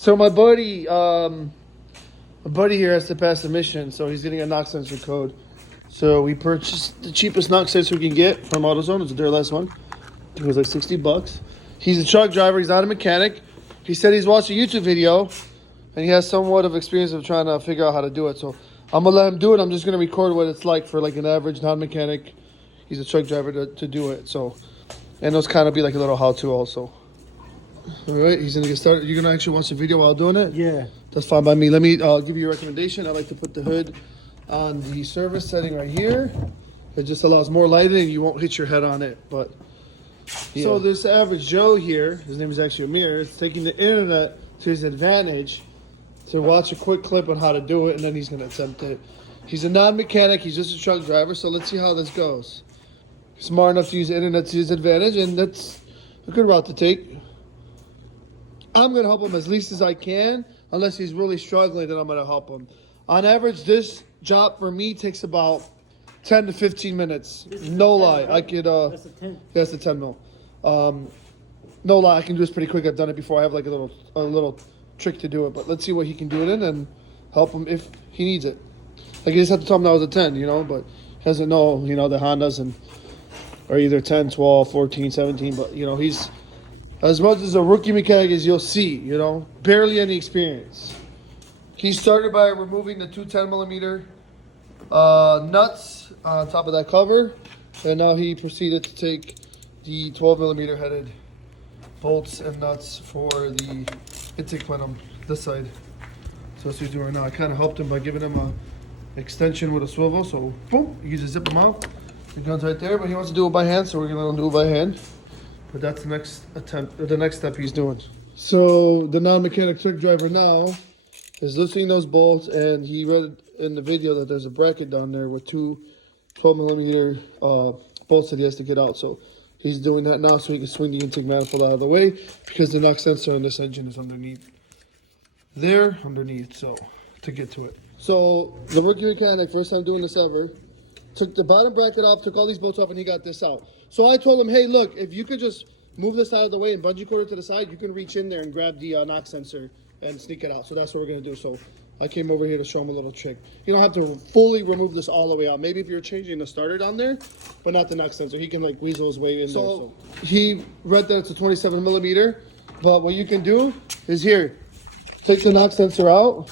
So my buddy here has to pass the mission, so he's getting a knock sensor code. So we purchased the cheapest knock sensor we can get from AutoZone. It's their last one. It was like $60. He's a truck driver. He's not a mechanic. He said he's watched a YouTube video, and he has somewhat of experience of trying to figure out how to do it. So I'm gonna let him do it. I'm just gonna record what it's like for like an average non-mechanic. He's a truck driver to do it. So, and those kind of be like a little how-to also. All right, he's gonna get started. You're gonna actually watch the video while doing it? Yeah. That's fine by me. Let me give you a recommendation. I like to put the hood on the service setting right here. It just allows more lighting and you won't hit your head on it. But yeah. So this average Joe here, his name is actually Amir, is taking the internet to his advantage to watch a quick clip on how to do it, and then he's gonna attempt it. He's a non-mechanic, he's just a truck driver, so let's see how this goes. He's smart enough to use the internet to his advantage, and that's a good route to take. I'm going to help him as least as I can. Unless he's really struggling, then I'm going to help him. On average, this job for me takes about 10 to 15 minutes. No lie. I could, That's a 10. that's a 10 mil. No lie, I can do this pretty quick. I've done it before. I have like a little trick to do it. But let's see what he can do it in and help him if he needs it. Like, you just have to tell him that was a 10, you know, but he doesn't know, you know, the Hondas are either 10, 12, 14, 17. But, you know, he's as much as a rookie mechanic as you'll see, you know, barely any experience. He started by removing the two 10mm nuts on top of that cover, and now he proceeded to take the 12mm headed bolts and nuts for the intake plenum this side. So that's what he's doing right now. I kind of helped him by giving him a extension with a swivel, so boom, you can just zip them out. The gun's right there, but he wants to do it by hand, so we're gonna let him do it by hand. But that's the next attempt, or the next step he's doing. So the non-mechanic truck driver now is loosening those bolts, and he read in the video that there's a bracket down there with two 12mm bolts that he has to get out. So he's doing that now so he can swing the intake manifold out of the way, because the knock sensor on this engine is underneath, so to get to it. So the rookie mechanic, first time doing this ever, took the bottom bracket off, took all these bolts off, and he got this out. So I told him, hey, look, if you could just move this out of the way and bungee cord it to the side, you can reach in there and grab the knock sensor and sneak it out. So that's what we're going to do. So I came over here to show him a little trick. You don't have to fully remove this all the way out. Maybe if you're changing the starter down there, but not the knock sensor. He can like weasel his way in there. So he read that it's a 27mm, but what you can do is here, take the knock sensor out,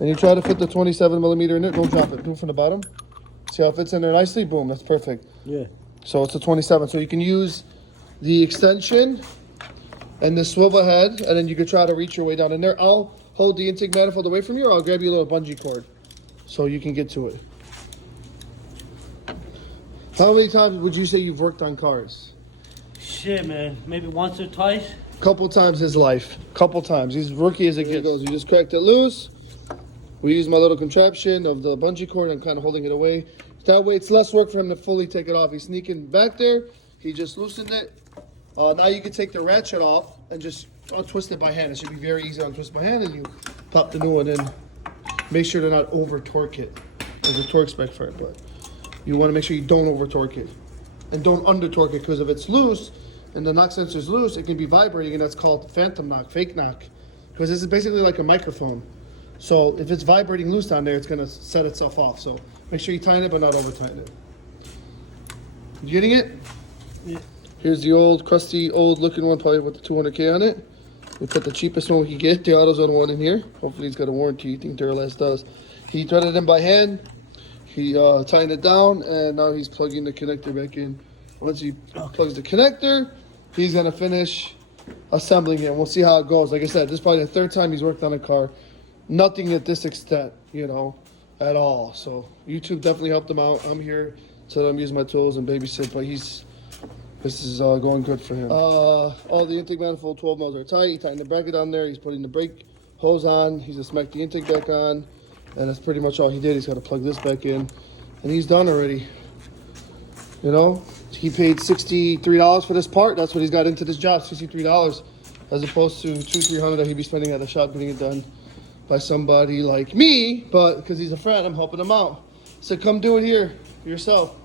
and you try to fit the 27mm in it. Don't drop it. Do it from the bottom. See how it fits in there nicely? Boom, that's perfect. Yeah. So it's a 27. So you can use the extension and the swivel head, and then you can try to reach your way down in there. I'll hold the intake manifold away from you, or I'll grab you a little bungee cord so you can get to it. How many times would you say you've worked on cars? Shit, man. Maybe once or twice. Couple times his life. Couple times. He's rookie as it gets. You just cracked it loose. We use my little contraption of the bungee cord. I'm kind of holding it away. That way it's less work for him to fully take it off. He's sneaking back there. He just loosened it. Now you can take the ratchet off and just untwist it by hand. It should be very easy to untwist by hand, and you pop the new one in. Make sure to not over torque it. There's a torque spec for it, but you want to make sure you don't over torque it. And don't under torque it, because if it's loose and the knock sensor is loose, it can be vibrating, and that's called phantom knock, fake knock. Because this is basically like a microphone. So if it's vibrating loose down there, it's going to set itself off. So make sure you tighten it, but not over tighten it. You getting it? Yeah. Here's the old, crusty, old looking one, probably with the 200K on it. We put the cheapest one we can get, the AutoZone one, in here. Hopefully he's got a warranty. I think Duralast does. He threaded it in by hand. He tightened it down, and now he's plugging the connector back in. Once he plugs the connector, he's going to finish assembling it. We'll see how it goes. Like I said, this is probably the third time he's worked on a car. Nothing at this extent, you know, at all. So YouTube definitely helped him out. I'm here to let him use my tools and babysit, but this is going good for him. All the intake manifold 12 mils are tight. He tightened the bracket on there. He's putting the brake hose on. He's just smacked the intake back on, and that's pretty much all he did. He's got to plug this back in, and he's done already. You know, he paid $63 for this part. That's what he's got into this job, $63, as opposed to $200-300 that he'd be spending at a shop getting it done by somebody like me. But because he's a friend, I'm helping him out. So come do it here yourself.